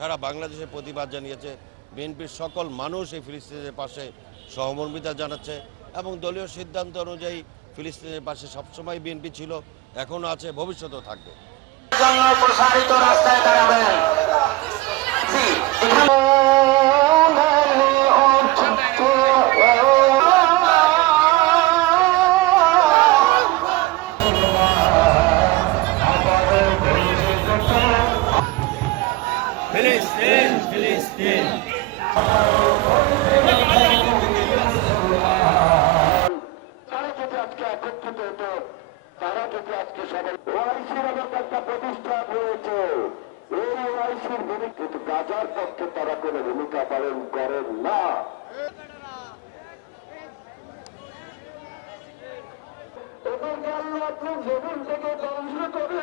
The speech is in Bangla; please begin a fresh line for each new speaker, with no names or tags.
সারা বাংলাদেশে প্রতিবাদ জানিয়েছে বিএনপির সকল মানুষ এই ফিলিস্তিনের পাশে সহমর্মিতা জানাচ্ছে এবং দলীয় সিদ্ধান্ত অনুযায়ী ফিলিস্তিনের পাশে সবসময় বিএনপি ছিল এখনও আছে, ভবিষ্যতেও থাকবে।
প্রসারিত রাস্তায় দাঁড়াবেন।
ফিলিস্তিন ফিলিস্তিন
তারা যদি আজকে একত্রিত হতো তারা যদি আজকে সবাই ওআইসির একটা প্রতিষ্ঠান হয়েছে এই ওআইসির ভূমিকা কিন্তু গাজার পক্ষে তারা কোনো ভূমিকা পালন করেন না। এদেরকে আল্লাহ আপনি জমিন থেকে ধ্বংস করে